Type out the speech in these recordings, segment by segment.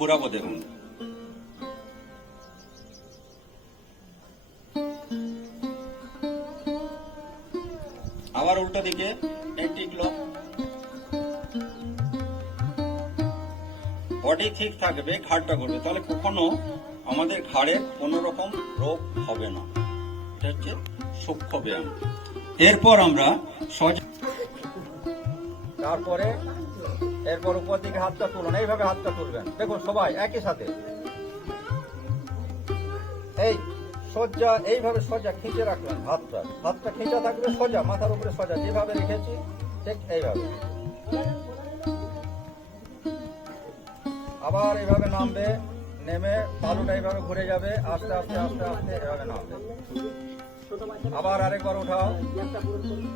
ঘোরাবো দেখুন। আবার উল্টো দিকে টিকলো। বডি ঠিক থাকবে, ঘাড়টা করবে, তাহলে কখনো আমাদের ঘাড়ে কোনো রকম রোগ হবে না। এটা হচ্ছে সূক্ষ্ম ব্যায়াম। এরপর আমরা তারপরে এরপর উপর দিকে হাতটা তুলুন, এইভাবে হাতটা তুলবেন। দেখুন সবাই একই সাথে এই সোজা, এইভাবে সোজা খিঁচে রাখবেন। হাতটা খিঁচা থাকবে সোজা, মাথার উপরে সোজা, যেভাবে রেখেছি ঠিক এইভাবে। আবার এইভাবে নামবে, নেমে তালুটা এইভাবে ঘুরে যাবে, আস্তে আস্তে আস্তে আস্তে এভাবে নামবে। আবার আরেকবার উঠাও,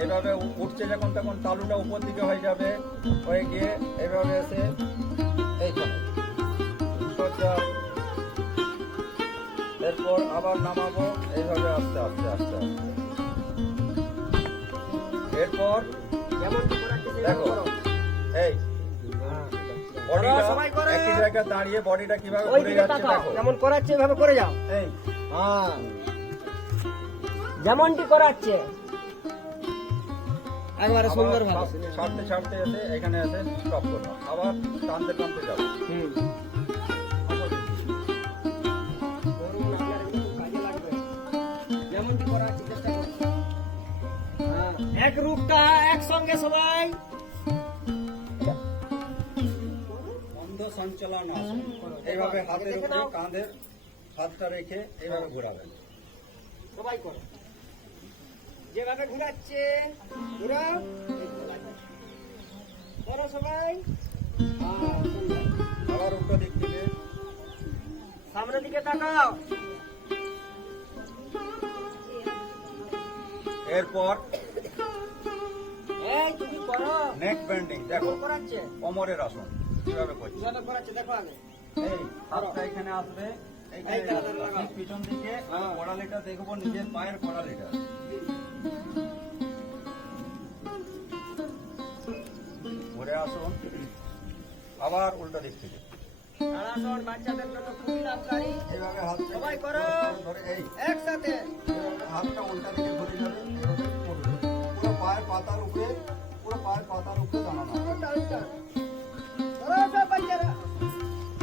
এইভাবে উঠছে যখন তখন তালুটা উপর দিকে হয়ে যাবে, হয়ে গিয়ে এইভাবে এসে এইখানে সোজা। এরপর আবার নামাবো এইভাবে আস্তে আস্তে আস্তে আস্তে। এরপর দেখো এই একই জায়গায় দাঁড়িয়ে বডিটা কিভাবে ঘুরে যাচ্ছে দেখো। যেমন করাচ্ছে এভাবে করে যাও। এই হ্যাঁ, যেমনটি করাচ্ছে একবারে সুন্দর ভাবে ছাড়তে ছাড়তে এসে এখানে এসে স্টপ করলাম। আবার টানতে টানতে যাবো। যেমনটি করাচ্ছে চেষ্টা করো। এক রূপটা একসঙ্গে সবাই সঞ্চালন আসন। এইভাবে হাতের উপরে কাঁধের হাতটা রেখে এইভাবে ঘোরাবেন। সবাই করো, যেভাবে ঘুরাচ্ছে ঘুরাও, করো সবাই। আবার উল্টো দিক থেকে সামনের দিকে তাকাও। এরপর এই তুমি করো নেক বেন্ডিং। দেখো করাচ্ছে কোমরের আসন কিভাবে করছি। কিভাবে করাচ্ছে দেখো আগে। এই হাতটা এখানে আসবে, এইখানে পিছন দিকে গোড়ালিটা দেখবো, নিজের পায়ের গোড়ালিটা। ঘুরে আসুন, আবার উল্টো দিক থেকে। তাড়াসন বাচ্চাদের জন্য খুবই লাভকারী। এইভাবে হাত সবাই করো ধরে এই একসাথে। এইভাবে হাতটা উল্টা দিকে ঘুরে যাবে, এইভাবে উঠবে। পুরো পায়ের পাতার উপরে, পুরো পায়ের পাতার উপরে দাঁড়ানো। উল্টা উল্টা করো সব বাচ্চারা।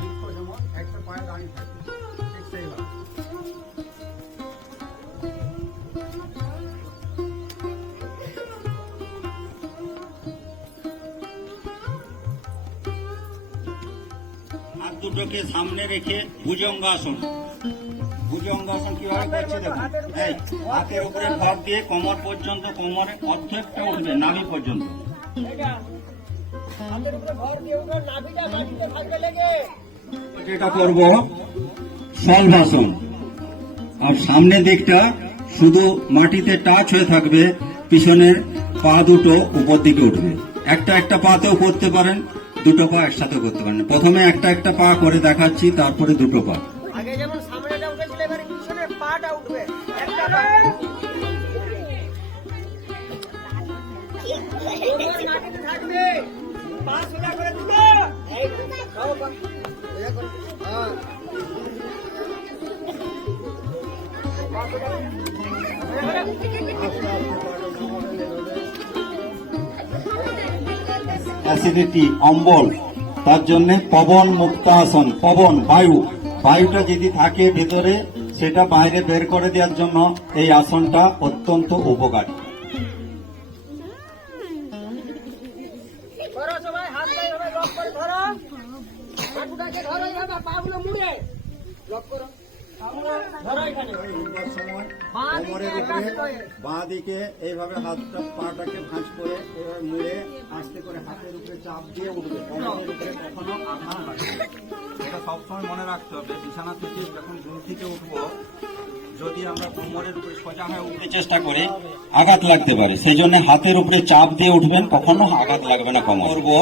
বৃক্ষ যেমন একটা পায়ে দাঁড়িয়ে থাকে, ঠিক সেইভাবে। হাত দুটোকে সামনে রেখে ভুজঙ্গাসন। ভুজঙ্গাসন কিভাবে করছে দেখুন। এই হাতের উপরে ভাগ দিয়ে কোমর পর্যন্ত, কোমরের অর্ধেকটা উঠবে নাভি পর্যন্ত। এটা হাতের উপরে ভর দিয়ে উঠো, নাভিটা মাটিতে থাকবে লেগে। যেটা করব শলভাসন। আর সামনের দিকটা শুধু মাটিতে টাচ হয়ে থাকবে, পিছনের পা দুটো উপর দিকে উঠবে। একটা একটা পাতেও করতে পারেন, দুটো পা একসাথে করতে পারেন। প্রথমে একটা একটা পা করে দেখাচ্ছি, তারপরে দুটো পা। আগে যেমন সামনেটা উঠেছিল, এবারে পিছনের পাটা উঠবে। একটা পা মাটিতে থাকবে, পা সোজা করে দিবে। এই খাও পা সোজা করে। হ্যাঁ, পা সোজা করে। অ্যাসিডিটি, অম্বল, তার জন্য পবন মুক্তাসন। পবন বায়ুটা যদি থাকে ভিতরে, সেটা বাইরে বের করে দেওয়ার জন্য এই আসনটা অত্যন্ত উপকারী। ধরো সবাই, হাতটা এইভাবে লক করে ধরো, হাঁটুটাকে ধরো এইভাবে, পাগুলো মুড়ে লক করো। ধরো এখানে বাঁ দিকে এইভাবে হাতটা পাটাকে ভাঁজ করে এইভাবে মুড়ে আস্তে করে হাতের উপরে চাপ দিয়ে উঠবে। কোমরের উপরে কখনো আঘাত লাগবে। এটা সবসময় মনে রাখতে হবে। বিছানা থেকে যখন ঘুম থেকে উঠবো, যদি আমরা কোমরের উপরে সোজা হয়ে উঠতে চেষ্টা করি, আঘাত লাগতে পারে। সেই জন্য হাতের উপরে চাপ দিয়ে উঠবেন, কখনো আঘাত লাগবে না কোমর। করবো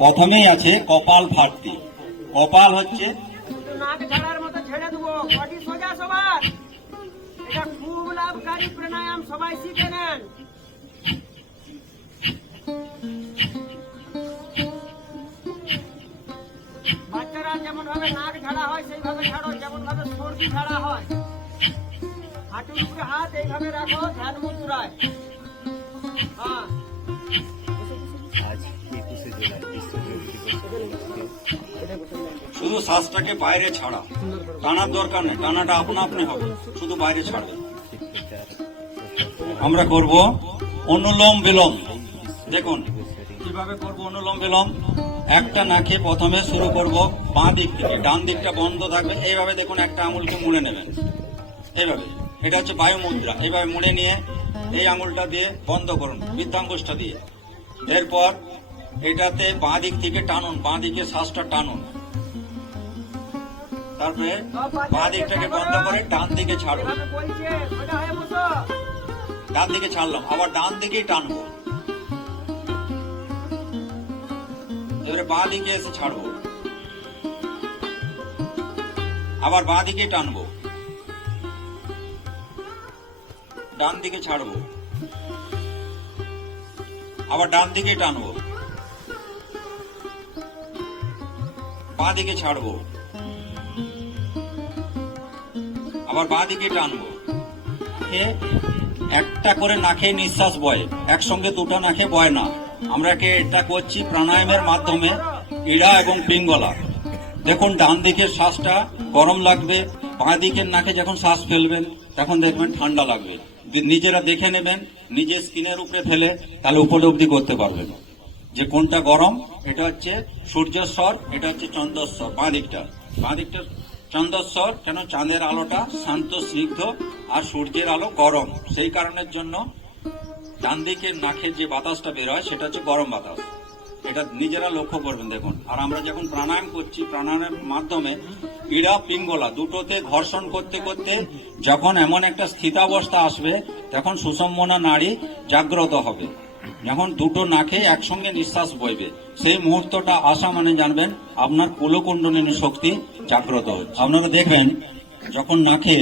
প্রথমেই আছে কপাল ভাতি। কপাল হচ্ছে নাক ঝাড়ার মতো ঝেড়ে দেবো, বডি সোজা সবার। এটা খুব লাভকারী প্রাণায়াম, সবাই শিখে নেন। বাচ্চারা যেমন যেমন ভাবে নাক ঝাড়া হয় সেইভাবে ছাড়ো, যেমন ভাবে সর্দি ঝাড়া হয়। হাঁটুর উপরে হাত এইভাবে রাখো ধ্যান মুদ্রায়। হ্যাঁ, आज 21 जुलाई विश्व योग दिवस শুধু শ্বাসটাকে বাইরে ছাড়া, টানার দরকার নেই, টানাটা আপনা আপনি হবে, শুধু বাইরে ছাড়বে। আমরা করব অনুলোম বিলোম। দেখুন কিভাবে করব অনুলোম বিলোম। একটা নাকে প্রথমে শুরু করব বাঁ দিক থেকে, ডান দিকটা বন্ধ থাকবে। এইভাবে দেখুন একটা আঙুলকে মুড়ে নেবেন, এইভাবে। এটা হচ্ছে বায়ু মুদ্রা। এইভাবে মুড়ে নিয়ে এই আঙুলটা দিয়ে বন্ধ করুন, বৃদ্ধাঙ্গুষ্ঠটা দিয়ে। এরপর এটাতে বাঁ দিক থেকে টানুন, বাঁ দিকে শ্বাসটা টানুন। তারপরে বাঁ দিকটাকে বন্ধ করে ডান দিকে ছাড়ুন। এইভাবে বলছে সোজা হয়ে বসো। ডান দিকে ছাড়লাম, আবার ডান দিকেই টানবো। এবারে বাঁ দিকে এসে ছাড়বো, আবার বাঁ দিকে টানবো, ডান দিকে ছাড়বো, আবার ডান দিকে টানবো, বাঁ দিকে ছাড়বো, আবার বাঁ দিকে টানবো। একটা করে নাকে নিঃশ্বাস বয়, একসঙ্গে দুটো নাকে বয় না। আমরা এটা করছি প্রাণায়ামের মাধ্যমে, ইড়া এবং পিঙ্গলা। দেখুন ডান দিকের শ্বাসটা গরম লাগবে, বাঁ দিকের নাকে যখন শ্বাস ফেলবেন তখন দেখবেন ঠান্ডা লাগবে। নিজেরা দেখে নেবেন, নিজের স্কিনের উপরে ফেলে, তাহলে উপলব্ধি করতে পারবেন যে কোনটা গরম। এটা হচ্ছে সূর্যস্বর, এটা হচ্ছে চন্দ্রস্বর। বাঁ দিকটা চন্দ্রস্বর, কেন চাঁদের আলোটা শান্ত স্নিগ্ধ আর সূর্যের আলো গরম, সেই কারণের জন্য ডান দিকের নাকের যে বাতাসটা বের হয় সেটা হচ্ছে গরম বাতাস। এটা নিজেরা লক্ষ্য করবেন দেখুন। আর আমরা যখন প্রাণায়াম করছি, প্রাণায়ামের মাধ্যমে ইড়া পিঙ্গলা দুটোতে ঘর্ষণ করতে করতে যখন এমন একটা স্থিতাবস্থা আসবে, তখন সুষুম্না নাড়ি জাগ্রত হবে। যখন দুটো নাকে একসঙ্গে নিঃশ্বাস বইবে, সেই মুহূর্তটা আসা মানে জানবেন আপনার কুলকুণ্ডলিনী শক্তি জাগ্রত হচ্ছে। আপনারা দেখবেন যখন নাকে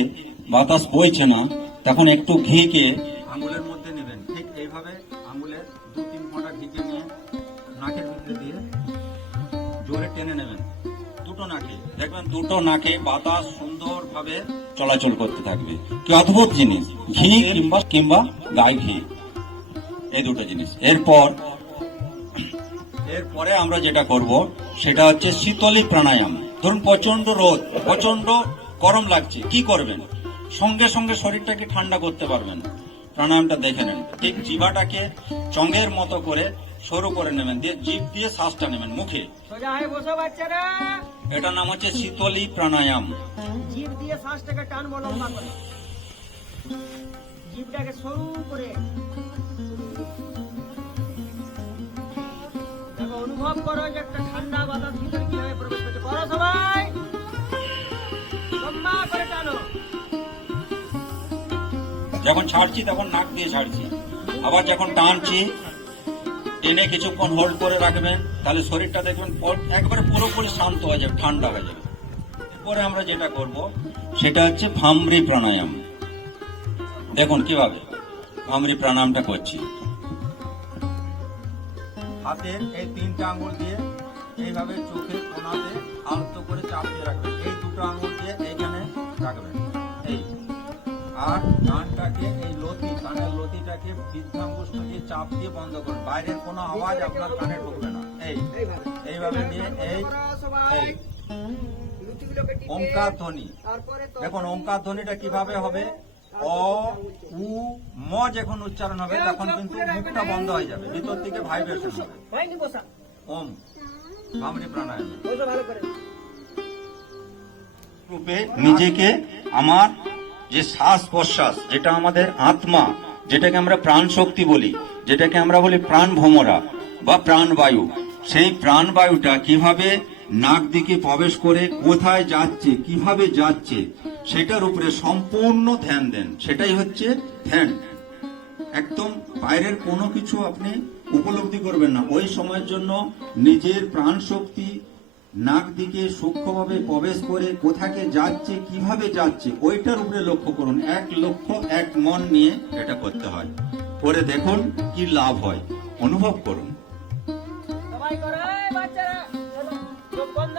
বাতাস বইছে না, তখন একটু ঘিকে আঙুলের মধ্যে নেবেন। ঠিক এইভাবে আঙুলের 2-3 ফোঁটা ঘিকে নিয়ে নাকের ভিতরে দিয়ে জোরে টেনে নেবেন দুটো নাকে। দেখবেন দুটো নাকে বাতাস সুন্দরভাবে চলাচল করতে থাকবে। কি অদ্ভুত জিনিস! ঘি কিংবা গাই ঘি, এই দুটো জিনিস। এরপরে আমরা যেটা করব সেটা হচ্ছে শীতলী প্রাণায়াম। ধরুন প্রচন্ড রোদ, প্রচন্ড গরম লাগছে, কি করবেন? সঙ্গে সঙ্গে শরীরটাকে ঠান্ডা করতে পারবেন। প্রাণায়ামটা দেখে নেন। ঠিক জিভাটাকে চঙ্গের মতো করে সরু করে নেবেন, দিয়ে জিভ দিয়ে শ্বাসটা নেবেন মুখে। সোজা হয়ে বসো বাচ্চারা। এটার নাম হচ্ছে শীতলী প্রাণায়াম। জিভ দিয়ে শ্বাসটাকে টানবো লম্বা করে, জিভটাকে সরু করে। দেখো, অনুভব করো যে একটা ঠান্ডা বাতাস ভিতরে কিভাবে প্রবেশ করছে। করো সবাই, লম্বা করে টানো। যখন ছাড়ছি তখন নাক দিয়ে ছাড়ছি, আবার যখন টানছি টেনে কিছুক্ষণ হোল্ড করে রাখবেন, তাহলে শরীরটা দেখবেন একবারে পুরোপুরি শান্ত হয়ে যাবে, ঠান্ডা হয়ে যাবে। এরপরে আমরা যেটা করব সেটা হচ্ছে ভামরি প্রাণায়াম। দেখুন কিভাবে ভামরি প্রাণায়ামটা করছি। হাতের এই 3টা আঙ্গুল দিয়ে এইভাবে চোখের কোণাতে আলতো করে চাপ দিয়ে রাখবেন। এই দুটো আঙ্গুল দিয়ে এইখানে রাখবেন, এই। আর কানটাকে এই লতি, কানের লতিটাকে বৃদ্ধাঙ্গুষ্ঠ দিয়ে চাপ দিয়ে বন্ধ করুন। বাইরের কোনো আওয়াজ আপনার কানে ঢুকবে না। এইভাবে নিয়ে এই ওঙ্কার ধ্বনি। দেখুন ওঙ্কার ধ্বনিটা কিভাবে হবে। অ উ ম যখন উচ্চারণ হবে তখন কিন্তু মুখটা বন্ধ হয়ে যাবে, ভিতর থেকে ভাইব্রেশন হবে। ওম ভামরি প্রাণায়াম রূপে নিজেকে আমার যে শ্বাস প্রশ্বাস, যেটা আমাদের আত্মা, যেটাকে আমরা প্রাণ শক্তি বলি, যেটাকে আমরা বলি প্রাণ ভ্রমরা বা প্রাণবায়ু, সেই প্রাণবায়ুটা কিভাবে নাক দিকে প্রবেশ করে কোথায় যাচ্ছে, কিভাবে যাচ্ছে, সেটার উপরে সম্পূর্ণ ধ্যান দেন। সেটাই হচ্ছে ধ্যান। একদম বাইরের কোনো কিছু আপনি উপলব্ধি করবেন না। ওই সময়ের জন্য নিজের প্রাণ শক্তি নাক দিকে সূক্ষ্মভাবে প্রবেশ করে কোথাকে যাচ্ছে, কিভাবে যাচ্ছে, ওইটার উপরে লক্ষ্য করুন। এক লক্ষ্য এক মন নিয়ে এটা করতে হয়। করে দেখুন কি লাভ হয়, অনুভব করুন। সবাই করো, বাচ্চারা চলো, চোখ বন্ধ।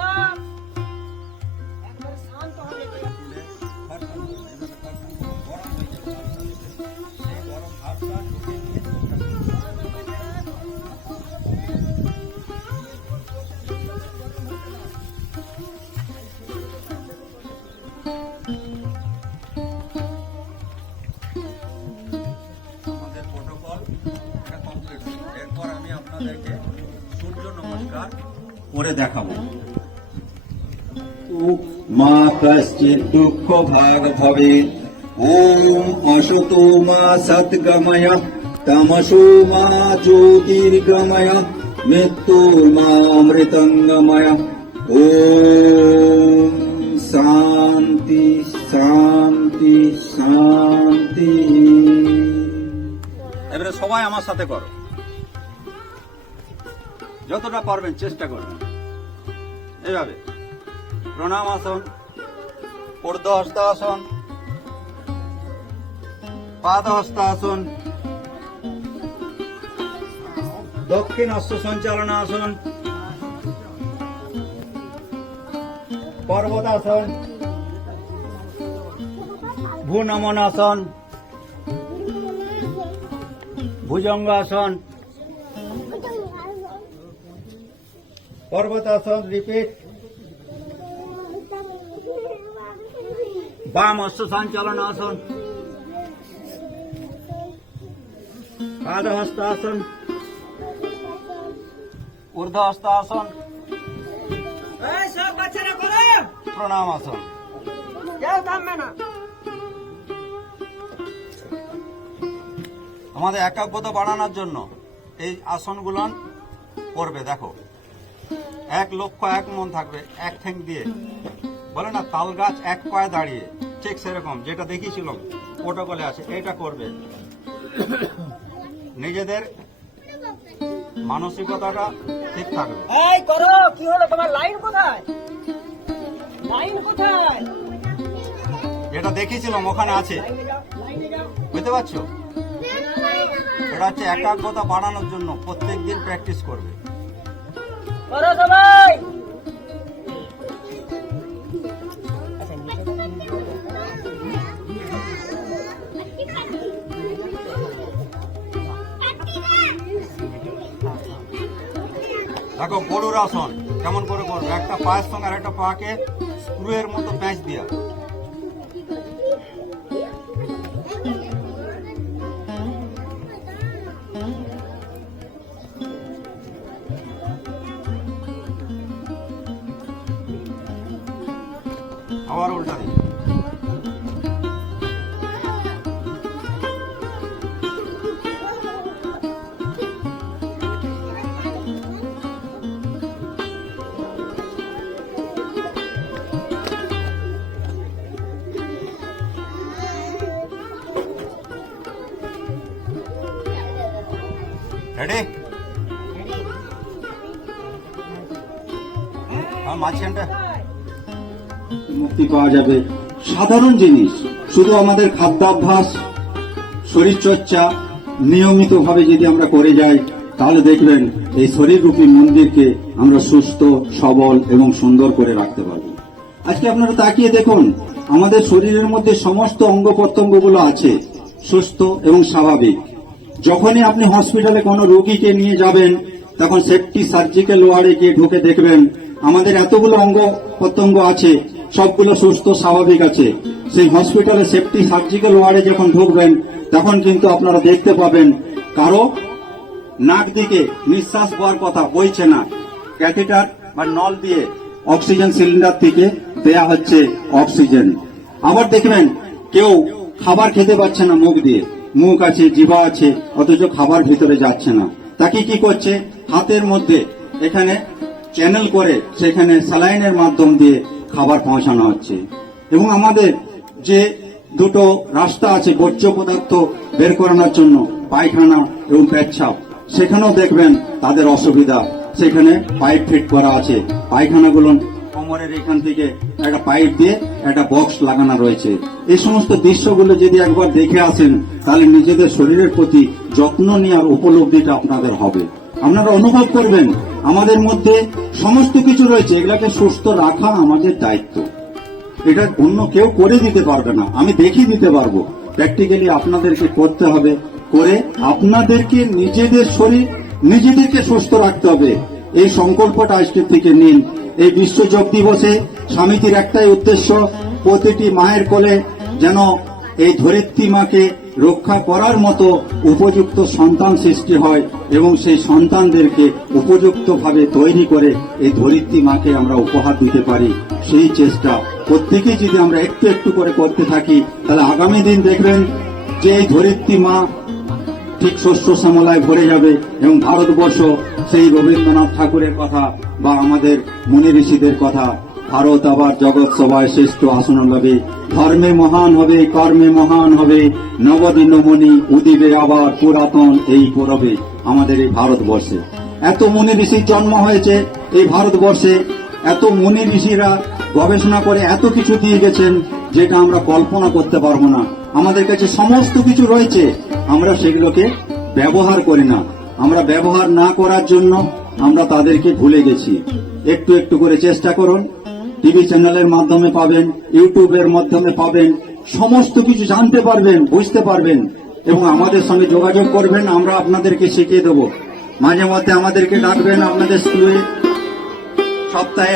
করে দেখাবো। মা কশ্চিৎ দুঃখ ভাগ ভবে, ওম অসতো মা সদ্গময়, তমসো মা জ্যোতির্গময়, মৃত্যু মা অমৃতঙ্গময়। ওম শান্তি শান্তি শান্তি। এবারে সবাই আমার সাথে করো, যতটা পারবেন চেষ্টা করবেন। এইভাবে প্রণাম আসন, ঊর্ধ্ব হস্তাসন, পাদ হস্তাসন, দক্ষিণ হস্ত সঞ্চালনাসন, পর্বতাসন, ভূনমনাসন, ভুজঙ্গাসন, পর্বতাসন, রিপিট, বাম হস্ত সঞ্চালনাসন, পাদ হস্তাসন, ঊর্ধ্ব হস্তাসন, এই সব বাচ্চারা করো, প্রণাম আসন। কেউ থামবে না। আমাদের একাগ্রতা বাড়ানোর জন্য এই আসনগুলো করবে। দেখো, এক লক্ষ্য এক মন থাকবে, এক ঠ্যাং দিয়ে বলে না তাল গাছ এক পায়ে দাঁড়িয়ে, ঠিক সেরকম যেটা দেখিয়েছিলাম প্রোটোকলে আছে, এটা করবে। নিজেদের মানসিকতাটা ঠিক থাকবে। এই করো, কি হলো তোমার? লাইন কোথায়? লাইন কোথায়? যেটা দেখিয়েছিলাম ওখানে আছে, লাইনে যাও, লাইনে যাও। বুঝতে পারছো? এটা হচ্ছে একাগ্রতা বাড়ানোর জন্য প্রত্যেকদিন প্র্যাকটিস করবে। করো সবাই। দেখো গরুর আসন কেমন করে করবে, একটা পায়ের সঙ্গে আর একটা পাকে স্ক্রুয়ের মতো প্যাঁচ দিয়া। আবার উল্টা দিই। রেডি? মাঝখানটা মুক্তি পাওয়া যাবে। সাধারণ জিনিস, শুধু আমাদের খাদ্যাভ্যাস, শরীরচর্চা নিয়মিতভাবে যদি আমরা করে যাই, তাহলে দেখবেন এই শরীররূপী মন্দিরকে আমরা সুস্থ, সবল এবং সুন্দর করে রাখতে পারব। আজকে আপনারা তাকিয়ে দেখুন, আমাদের শরীরের মধ্যে সমস্ত অঙ্গ প্রত্যঙ্গগুলো আছে সুস্থ এবং স্বাভাবিক। যখনই আপনি হসপিটালে কোনো রোগীকে নিয়ে যাবেন, তখন সেফটি সার্জিক্যাল ওয়ার্ডে গিয়ে ঢুকে দেখবেন আমাদের এতগুলো অঙ্গ প্রত্যঙ্গ আছে, সবগুলো সুস্থ স্বাভাবিক আছে। সেই হসপিটালে সেফটি সার্জিক্যাল ওয়ার্ডে যখন ঢুকবেন, তখন কিন্তু আপনারা দেখতে পাবেন কারো নাক দিকে নিঃশ্বাস পাওয়ার কথা বইছে না, ক্যাথেটার বা নল দিয়ে অক্সিজেন সিলিন্ডার থেকে দেয়া হচ্ছে অক্সিজেন। আবার দেখবেন কেউ খাবার খেতে পারছে না মুখ দিয়ে, মুখ আছে, জিভা আছে, অথচ খাবার ভিতরে যাচ্ছে না। তাকে কি করছে, হাতের মধ্যে এখানে চ্যানেল করে সেখানে স্যালাইনের মাধ্যম দিয়ে খাবার পৌঁছানো হচ্ছে। এবং আমাদের যে দুটো রাস্তা আছে বর্জ্য পদার্থ বের করানোর জন্য, পায়খানা এবং পেচ্ছাপ, সেখানেও দেখবেন তাদের অসুবিধা। সেখানে পাইপ ফিট করা আছে, পায়খানাগুলো কোমরের এখান থেকে একটা পাইপ দিয়ে একটা বক্স লাগানো রয়েছে। এই সমস্ত দৃশ্যগুলো যদি একবার দেখে আসেন, তাহলে নিজেদের শরীরের প্রতি যত্ন নেওয়ার উপলব্ধিটা আপনাদের হবে। আপনারা অনুভব করবেন আমাদের মধ্যে সমস্ত কিছু রয়েছে, এগুলাকে সুস্থ রাখা আমাদের দায়িত্ব। এটা অন্য কেউ করে দিতে পারবে না, আমি দেখিয়ে দিতে পারবো। প্র্যাকটিক্যালি আপনাদেরকে করতে হবে, করে আপনাদেরকে নিজেদের শরীর নিজেদেরকে সুস্থ রাখতে হবে। এই সংকল্পটা আজকে থেকে নিন। এই বিশ্ব যোগ দিবসে সমিতির একটাই উদ্দেশ্য, প্রতিটি মায়ের কোলে যেন এই ধরিত্রী মাকে রক্ষা করার মতো উপযুক্ত সন্তান সৃষ্টি হয় এবং সেই সন্তানদেরকে উপযুক্তভাবে তৈরি করে এই ধরিত্রী মাকে আমরা উপহার দিতে পারি, সেই চেষ্টা প্রত্যেকেই যদি আমরা একটু একটু করে করতে থাকি, তাহলে আগামী দিন দেখবেন যে এই ধরিত্রী মা ঠিক শস্য শ্যামলায় ভরে যাবে এবং ভারতবর্ষ সেই রবীন্দ্রনাথ ঠাকুরের কথা বা আমাদের মুনি ঋষিদের কথা, ভারত আবার জগৎ সভায় শ্রেষ্ঠ আসন হবে, ধর্মে মহান হবে, কর্মে মহান হবে, নবদিনমণি উদিবে আবার পুরাতন এই পরবে আমাদের এই ভারতবর্ষে। এত মুনি ঋষির জন্ম হয়েছে এই ভারতবর্ষে, এত মুনি ঋষিরা গবেষণা করে এত কিছু দিয়ে গেছেন যেটা আমরা কল্পনা করতে পারবো না। আমাদের কাছে সমস্ত কিছু রয়েছে, আমরা সেগুলোকে ব্যবহার করি না। আমরা ব্যবহার না করার জন্য আমরা তাদেরকে ভুলে গেছি। একটু একটু করে চেষ্টা করুন, টিভি চ্যানেলের মাধ্যমে পাবেন, ইউটিউবের মাধ্যমে পাবেন, সমস্ত কিছু জানতে পারবেন, বুঝতে পারবেন এবং আমাদের সঙ্গে যোগাযোগ করবেন, আমরা আপনাদেরকে শিখিয়ে দেব। মাঝে মধ্যে আমাদেরকে ডাকবেন আপনাদের স্কুলে, সপ্তাহে